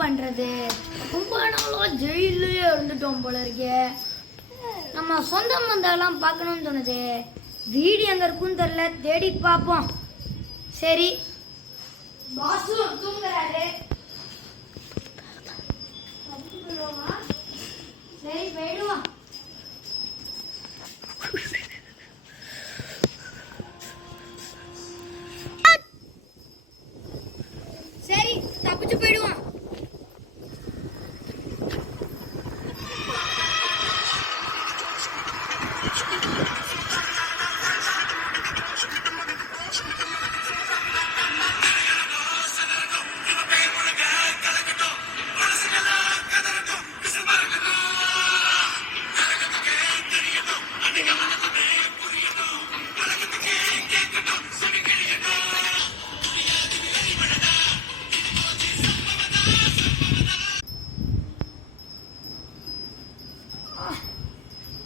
பண்றது? ரொம்ப நாளாக ஜெயிலே இருந்துட்டோம் போல இருக்கே. நம்ம சொந்த பந்தெல்லாம் பார்க்கணும்னு தோணுது. வீடு எங்க இருக்குன்னு தெரியல, தேடி பார்ப்போம். சரி, பாஸும் தூங்குறாரு. சரி, போயிடுவோம். சரி, தப்பிச்சு போயிடுவோம்.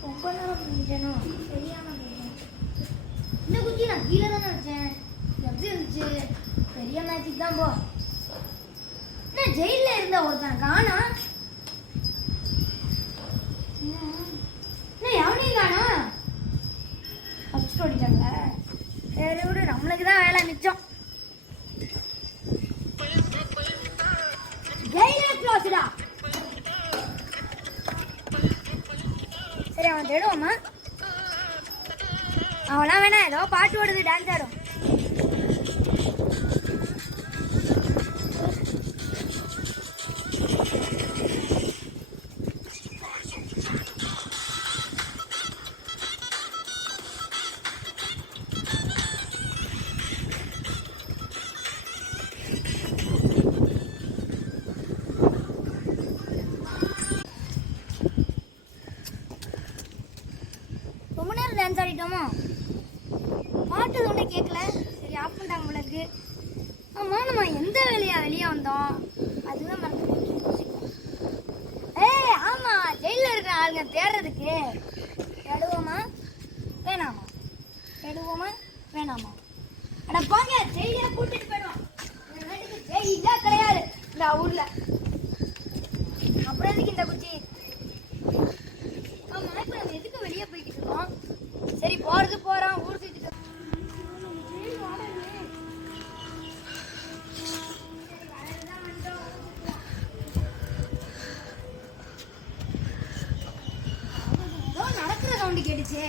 ரொம்ப நேரம் முடிஞ்சனும் தெரியாம இந்த குச்சி நான் கீழே தானே வச்சேன். எப்படி இருந்துச்சு? பெரிய மேட்சுக்கு தான் போ. என்ன ஜெயில இருந்த ஒருத்தன் காணா? என்ன எவனையும் காணா? அடிச்சுட்டு ஓடிட்டாங்க. சரி விடு, நம்மளுக்கு தான் வேலை மிச்சம். ஜெயிலே க்ளோஸ்டா. சரி, அவன் தேடுவோமா? அவெல்லாம் வேணா, ஏதோ பாட்டு ஓடுது, டான்ஸ் ஆடும். ரொம்ப நேரம் டான்ஸ் ஆடிட்டோமோ? பாட்டு ஒன்றே கேட்கல. சரி, ஆஃப் பண்ணிட்டாங்க உங்களுக்கு. ஆமாம், நம்ம எந்த வெளியே வந்தோம்? அதுதான் மறந்து. ஆமாம், ஜெயிலில் இருக்கிற ஆளுங்க தேடுறதுக்கு. தேடுவோமா வேணாமா? தேடுவோமா வேணாமா? அட போங்க, ஜெயிலே கூட்டிட்டு போயிடுவோம். ஜெயிலே கிடையாது இந்த ஊரில். அப்புறம் எதுக்கு இந்த குச்சி? ஆமாம், இப்போ நம்ம எதுக்கு வெளியே போய்கிட்டு இருக்கோம்? சரி, போகிறது போகிறோம், ஊர் சுற்றிட்டு. நடக்கிற சவுண்டு கேட்டுச்சு.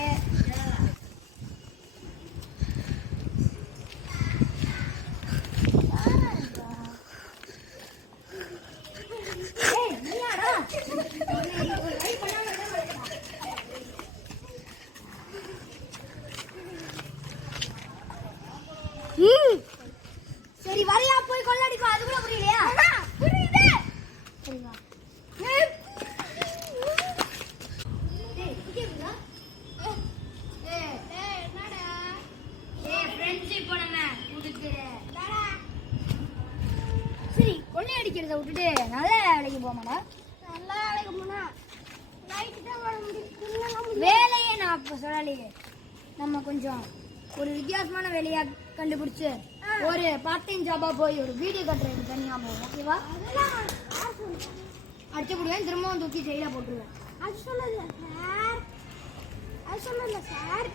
சரி, வரையா போய் கொள்ளடிக்கும். அது கூட புரியலையா? புரியுது. சரிவா. சரி, கொள்ளை அடிக்கிறத விட்டுட்டு நல்ல வேலைக்கு போமாடா. நல்ல வேலைக்கு போனா வேலையே நான் அப்ப சொல்லலையே. நம்ம கொஞ்சம் ஒரு வித்தியாசமான வேலையா கண்டுபிடிச்சு ஒரு பார்ட் டைம் ஜாபா போய் ஒரு வீடியோ கட்டுறது தனியா போகும். ஓகேவா? அடிச்சு போடுவேன், திரும்பவும் தூக்கி ஜெயில போட்டுருவேன். அது சொல்லல சார், அது சொல்லல சார்,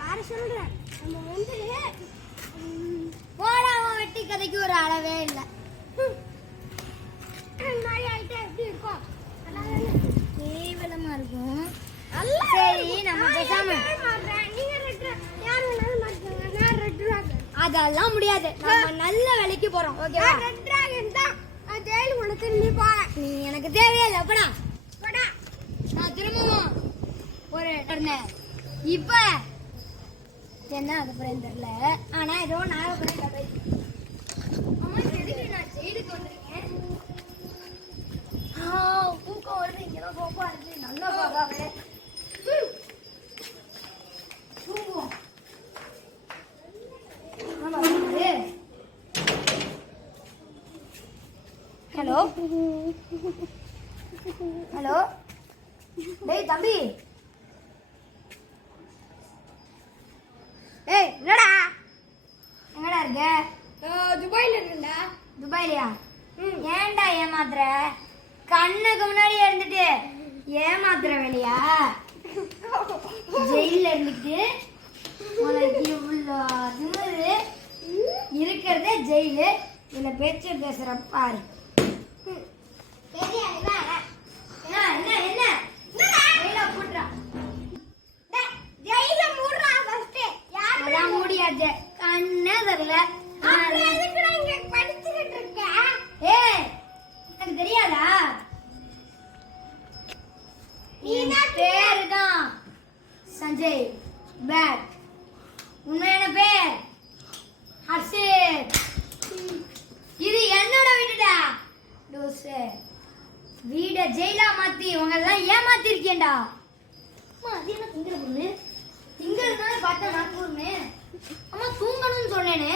வேற சொல்றேன். நம்ம வந்து போடாம வெட்டி கதைக்கு ஒரு அளவே இல்லை. எப்படி இருக்கும்? கேவலமா இருக்கும். சரி, நம்ம பேசாம அதெல்லாம் முடியாது. நம்ம நல்ல வேலைக்கு போறோம். ஓகேவா? நீ எனக்கு தேவையில்லை. அப்படா நான் திரும்பவும் ஒரு இப்ப என்ன அதுக்கப்புறம் தெரியல. ஆனா ஏதோ நான் ஜெயிலுக்கு வந்திருக்கேன். தூக்கம் வருது, இங்கதான் கோப்பா இருக்கு. நல்லா பாப்பாவே தூங்குவோம். ஹலோ ஹலோ, டேய் தம்பி. ஏய், என்னடா எங்கடா இருக்க? துபாயில இருக்கேன்டா. துபாயிலையா? ஏன்டா ஏமாத்துற? கண்ணுக்கு முன்னாடி இருந்துட்டு ஏமாத்துற வேலையா? ஜெயில இருந்துட்டு உனக்கு இவ்வளோ திமிரு இருக்கிறதே ஜெயிலு. இதுல பேச்சு பேசுற பாரு. முடியாது கண்ணே தெரியல. எனக்கு தெரியாதா? பேருதான் சஞ்சய் பேக். உண்மையான பேர் ஹர்ஷித். இது என்னோட வீடுடா. வீட ஜெயிலா மாத்தி உங்க எல்லாம் ஏமாத்தி இருக்கேன்டா. அது என்ன திங்கிற பொண்ணு? திங்கிறதுனால பார்த்தா நான் போறேன்னு. அம்மா தூங்கணும்னு சொன்னேனே.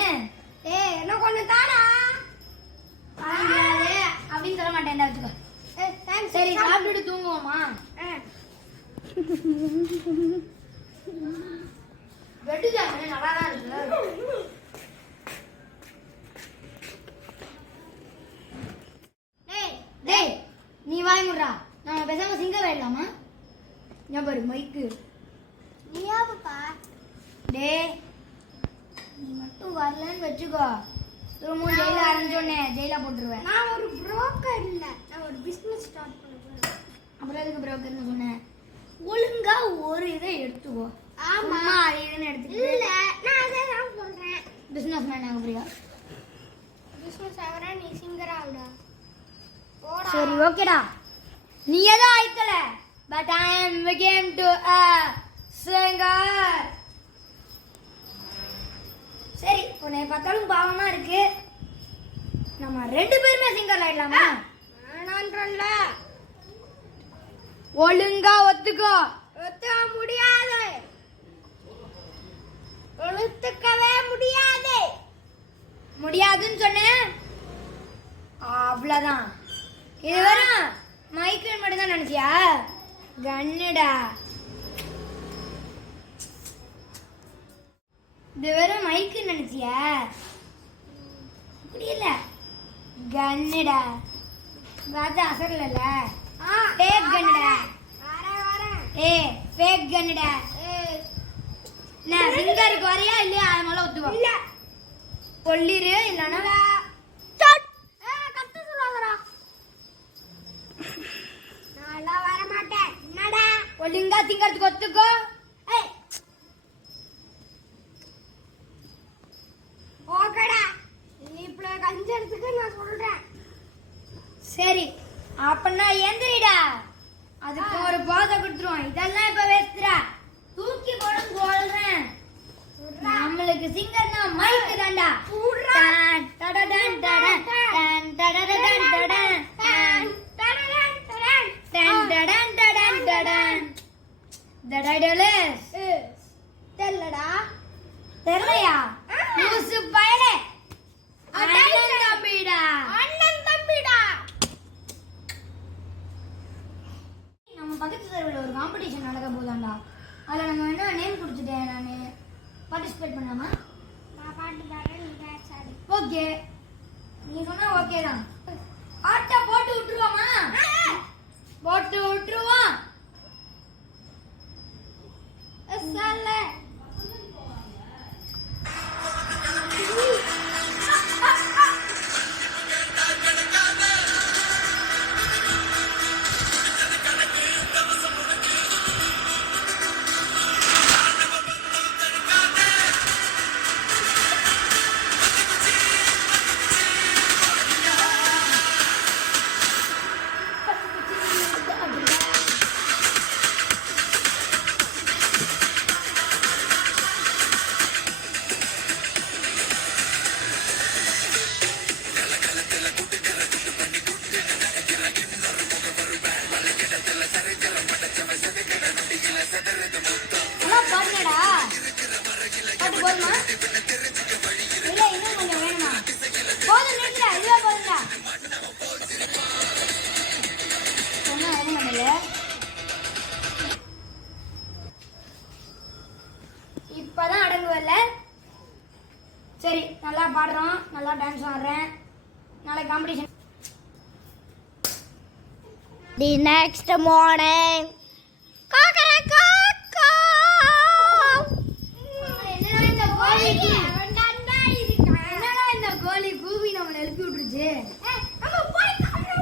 என்ன கொண்டு தானா அப்படின்னு சொல்ல மாட்டேன். வச்சுக்கோ. சரி சாப்பிட்டுட்டு தூங்குவோமா? வெட்டு ஜாமனே நல்லா தான் இருக்குல்ல. டேய் நீ வாய் முடுறா. நம்ம பேசாம சிங்க வேடலாமா? பாரு மைக்கு நீயாப்பா. டேய் நீ மட்டும் வரலன்னு வச்சுக்கோ, திரும்பவும் ஜெயில ஆரம்பிச்சோடனே ஜெயிலா போட்டுருவேன். நான் ஒரு புரோக்கர் இல்ல, நான் ஒரு பிசினஸ் ஸ்டார்ட் பண்ண போறேன். அப்புறம் எதுக்கு புரோக்கர்னு சொன்னேன்? ஒழுங்கா ஒரு இதை எடுத்துக்கோ. ஆமா இதுன்னு எடுத்துக்கோ. இல்ல நான் அதை தான் சொல்றேன். பிசினஸ் மேன் ஆக போறியா? பிசினஸ் ஆகறா நீ சிங்கர் ஆகுடா. போடா. சரி ஓகேடா. நீ ஏதோ ஆயிக்கல. But I am became to a singer. சரி உன்னை பார்த்தாலும் பாவமா இருக்கு. நம்ம ரெண்டு பேருமே சிங்கர் ஆயிடலாமா? வேணான்றல்ல. ஒழுங்கா ஒத்துக்கோ. ஒத்துக்க முடியாது. ஒத்துக்கவே முடியாது. முடியாதுன்னு சொன்னேன் அவ்வளவுதான். இது வரும் மைக்கேல் மட்டும் தான் நினைச்சியா? கன்னுடா. இது வெறும் மைக்கு நினைச்சியா? அப்படி இல்ல கன்னுடா. பார்த்தா அசரல. ஃபேக் கன்னுடா. ஃபேக் கன்னுடா. நான் சிங்கருக்கு வரையா இல்லையா? அது மேல ஒத்துக்கோ. இல்ல கொல்லிரு இல்லனா கத்து சொல்லாதடா. நான் வர மாட்டேன். என்னடா ஒழுங்கா திங்கறதுக்கு ஒத்துக்கோ. ஓகேடா நீ இப்ப கஞ்சறதுக்கு நான் சொல்றேன். சரி அப்பனா எந்திரிடா. அதுக்கு ஒரு பாதை கொடுத்துருவோம். இதெல்லாம் இப்ப வேஸ்ட்ரா. தூக்கி போட சொல்றேன். நம்மளுக்கு சிங்கர்னா மைக் தான்டா. டன் டடடன் டடன் டன் டடடன் டடன் டன் டடடன் டடன் டன் டடன் டடன் டடன். டடடலஸ் தெல்லடா. தெரியலையா? லூசு பயலே. அண்ணன் தம்பிடா. அண்ணன் தம்பிடா. நம்ம பக்கத்து தெருவில் ஒரு காம்படிஷன் நடக்க போதாண்டா. அதில் நம்ம என்ன நேம் கொடுத்துட்டேன். நான் பார்ட்டிசிபேட் பண்ணாமா? நான் பாட்டு பாடுறேன், நீ டான்ஸ் ஆடு. ஓகே நீ சொன்னா ஓகே தான். ஆட்டை போட்டு விட்டுருவோமா? போட்டு விட்டுருவோம். சால The next morning. என்னடா இந்த கோழி கூவி நம்மளை எழுப்பி விட்டுருச்சு.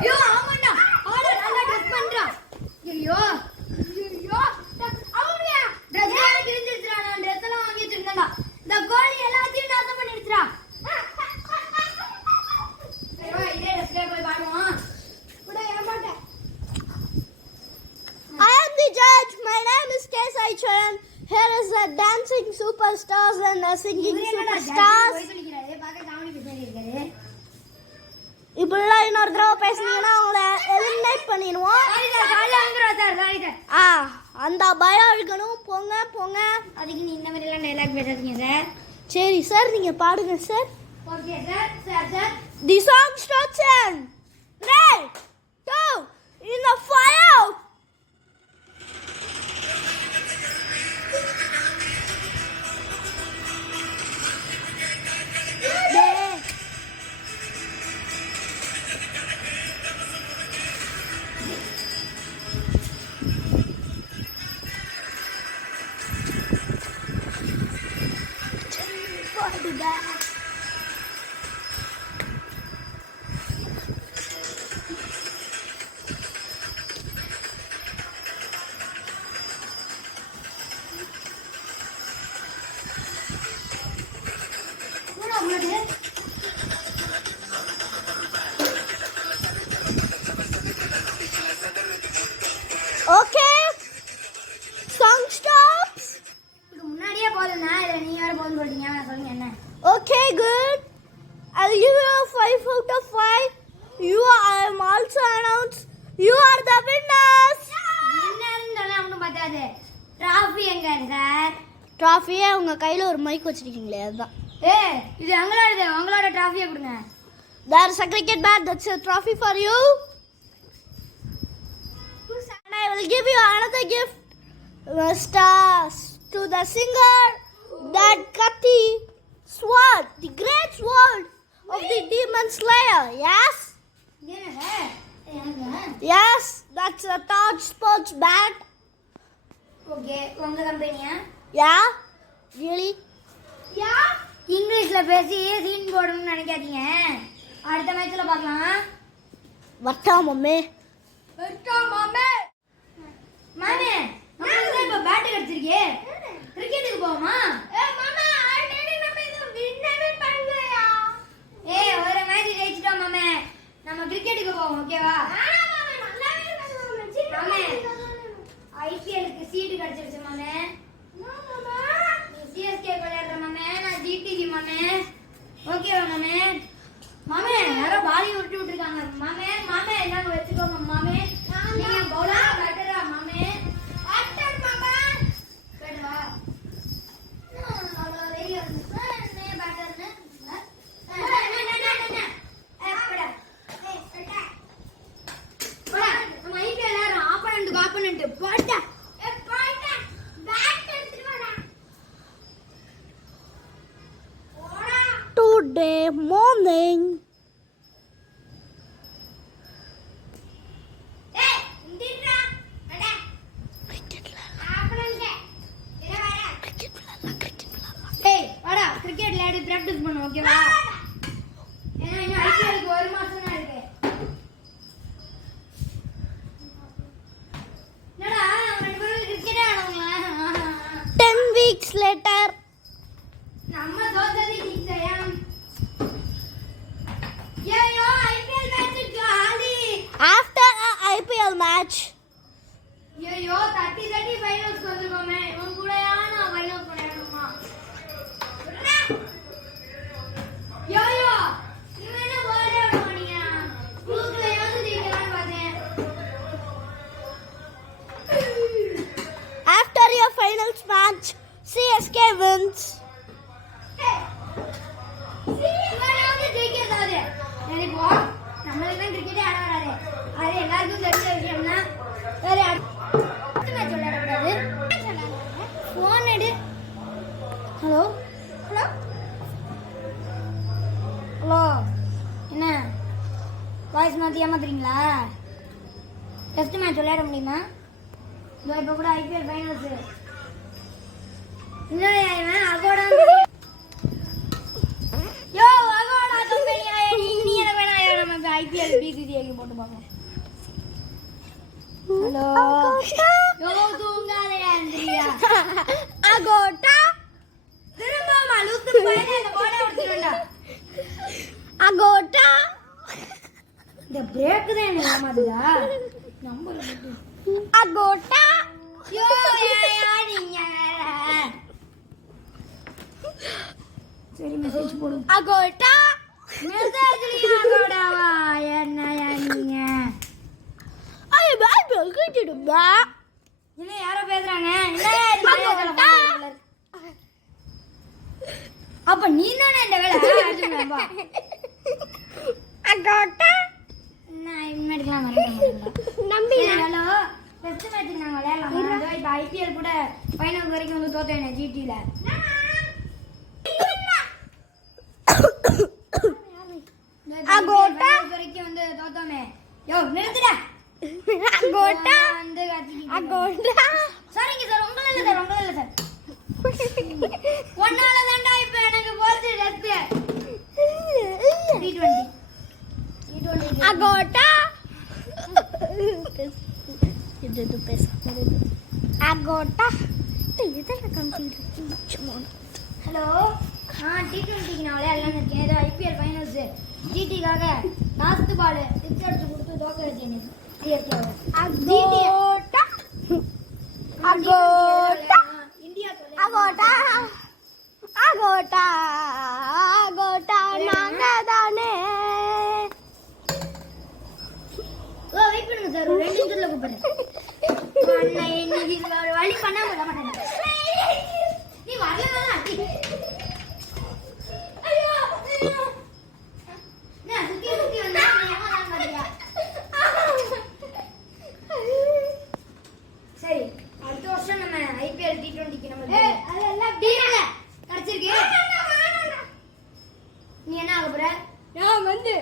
ஐயோ ஆமாண்டா, ஆளு நல்லா ட்ரெஸ் பண்றான். ஐயோ ட்ரெஸ் கிழிஞ்சிருச்சுடா. நான் ட்ரெஸ் எல்லாம் வாங்கி வச்சிருந்தேன்டா. இந்த கோழி எல்லாத்தையும் நாசம் பண்ணிடுச்சுடா. இதே ட்ரெஸ்ல போய் பாடுவோம். I am the judge. My name is K. Saicharan. Here is the dancing superstars and the singing superstars. இப்படிலாம் இன்னொரு தடவை பேசுனீங்கன்னா அவங்கள எலிமினேட் பண்ணிடுவோம். அந்த பயம் இருக்கணும். போங்க போங்க. அதுக்கு நீ இந்த மாதிரி எல்லாம் டைலாக் பேசாதீங்க சார். சரி சார், நீங்க பாடுங்க sir. Okay sir. Sir sir The song starts in 3, 2, in the fire. Okay, song stops. முன்னாடியே போதும்னா இதை நீ வேற போதும் சொல்றீங்க. சொல்லுங்க என்ன. Okay, good. I'll give you a 5 out of 5. You are also announced. You are the winners. வின்னர்னு சொன்னா ஒன்றும் பத்தாது. டிராஃபி எங்க சார்? ட்ராஃபியே உங்க கையில ஒரு மைக் வச்சிருக்கீங்களே அதுதான். இது எங்களோடது. உங்களோட டிராஃபியை கொடுங்க. There's a cricket bat. That's a trophy for you. And I will give you another gift. Stars to the singer that cut the sword, the great sword of the demon slayer. Yes? என்ன sir? Yes, that's a Taj Sports bat. Okay, உங்க கம்பெனியா? Yeah? Really? யா. இங்கிலீஷ்ல பேசி scene போடணும்னு நினைக்காதீங்க. அடுத்த மேட்ச்ல பார்க்கலாம். வட்டா மம்மே. மாமே மாமே நமக்கு இப்ப பேட் கிடைச்சிருக்கே. கிரிக்கெட்டுக்கு போவோமா? மாமா ஆல்ரெடி நம்ம இது வின்னவே பண்ணலையா? ஒரு மேட்ச் ஜெயிச்சிட்டோம் மாமே. நம்ம கிரிக்கெட்டுக்கு போவோம், ஓகேவா? மாமே ஐபிஎல்க்கு சீட் கிடைச்சிருச்சு மாமே. நீ சிஎஸ்கே விளையாடுற மாமே, நான் ஜிடிவி மாமே. ஓகேவா மாமே? மாமே யாரோ பாலி விட்டு விட்டுருக்காங்க மாமே. மாமே என்னங்க வச்சுக்கோங்க மாமே. நீங்க பவுலர் பேட்டரா மாமே? பேட்டர் மாமா. கேடுவா. அவ்வளோ வெயிட் இருந்துச்சு. என்ன பேட்டர்னு? எப்படா? போடா. நம்ம ஐபிஎல் யாரும் ஆப்போனன்ட் போடா. போடா. பேட் எடுத்துட்டு வாடா. போடா. Today morning. கிரிக்கெட் விளையாடி பிராக்டிஸ் பண்ணுவோம், ஓகேவா? ஏன்னா இன்னும் ஐபிஎல்க்கு 1 மாசம் தான் இருக்கு. என்னடா ரெண்டு பேரும் கிரிக்கெட் ஆடுவாங்களா? 10 weeks later. நம்ம தோத்தது நிச்சயம். ஐயோ IPL match Aadi. After a IPL match. ஐயோ 30 ஃபைனல்ஸ் வந்துருக்கோமே. இவன் கூடயா நான் ஃபைனல்ஸ் விளையாடணுமா? ஐயோ இவன் என்ன போர்டே விட மாட்டேங்கிறான். குளுக்குலையாவது ஜெயிக்கலாம்னு பார்த்தேன். After your finals match, CSK wins. இவனாவது ஜெயிக்கிறதாவது. சரி போ. நம்மளுக்கு தான் கிரிக்கெட்டே ஆட வராது. அது எல்லாருக்கும் தெரிஞ்ச விஷயம்னா வேற அடுத்த மேட்ச் விளையாடக்கூடாது. ஃபோன் எடு. Hello hello hello. என்ன வாய்ஸ் மாற்றி ஏமாத்துறீங்களா? டெஸ்ட் மேட்ச் விளையாட முடியுமா? இதோ இப்போ கூட ஐபிஎல் ஃபைனல்ஸ் இல்லை இவன் அகோடா யோ அகோடா கம்பெனியா நீ என்ன வேணா நம்ம ஐபிஎல் பிசிசிஐ போட்டு பார்ப்போம். ஹலோ யோ தூங்காதயா இந்திரியா அகோட்டா திரும்ப மலுத்து போய் அந்த கோடை உடைச்சிரண்டா. அகோட்டா இந்த பிரேக் தான் என்ன ஏமாத்துதா நம்பர் அகோட்டா யோ யா நீங்க சரி மெசேஜ் போடு. அகோட்டா மெசேஜ் அகோடாவா என்னயா நீங்க ஐ பைபிள் கேட்டிடுமா இல்ல யாரோ பேசுறாங்க இல்ல அப்ப நீ தானே இந்த வேலை அர்ஜுனப்பா அகோட்டா நான் இனிமேட்டுலாம் வரேன் நம்பி ஹலோ டெஸ்ட் மேட்ச் நாங்க விளையாடலாம் இப்போ ஐபிஎல் கூட ஃபைனல் வரைக்கும் வந்து தோத்தேன் ஜிடில அகோட்டா வரைக்கும் வந்து தோத்தோமே யோ நிறுத்துடா அகோட்டா வந்து கத்திக்கிட்டு அகோட்டா சரிங்க சார் உங்கள இல்ல சார் உங்கள இல்ல சார் ஒன்னால தான்டா இப்போ எனக்கு போறது டெஸ்ட் T20 அகோட்டா இது பேச அகோட்டா இதெல்லாம் காமிச்சிட்டு ஹலோ T20க்கு நான் விளையாடலாம்னு இருக்கேன் ஏதோ ஐபிஎல் ஃபைனல்ஸ் ஜிடிக்காக லாஸ்ட் பால் சிக்ஸ் அடிச்சு கொடுத்து தோக்க வச்சேன் சிஎஸ்கேவை அகோட்டா அகோட்டா இந்தியா அகோட்டா அகோட்டா அகோட்டா நாங்க தானே ஓ வெயிட் பண்ணுங்க சார் ஒரு 2 நிமிஷத்துல கூப்பிடுறேன் அண்ணா இன்னைக்கு ஒரு வழி பண்ணாம விட மாட்டேன் நீ வரலனால அடி ஐயோ நான் சுத்தி சுத்தி வந்தா நீ ஏமாதான் பாத்தியா சரி அடுத்த வருஷம் நம்ம ஐபிஎல் T20க்கு நம்ம அதெல்லாம் டீல்ல கிடைச்சிருக்கு நீ என்ன ஆக போற நான் வந்து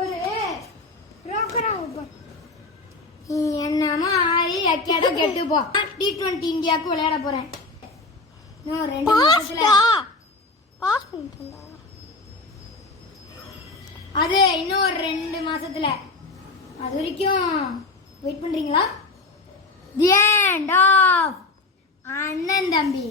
ஒரு ப்ரோக்ராம் நீ என்னமா ஆறி அக்கேடோ கெட்டு போ T20 இந்தியாவுக்கு விளையாட போறேன் இன்னும் 2 மாசத்துல பாஸ் பண்ணிட்டேன்டா அது இன்னும் ஒரு 2 மாசத்துல அது வரைக்கும் வெயிட் பண்றீங்களா தி எண்ட் ஆஃப் அண்ணன் தம்பி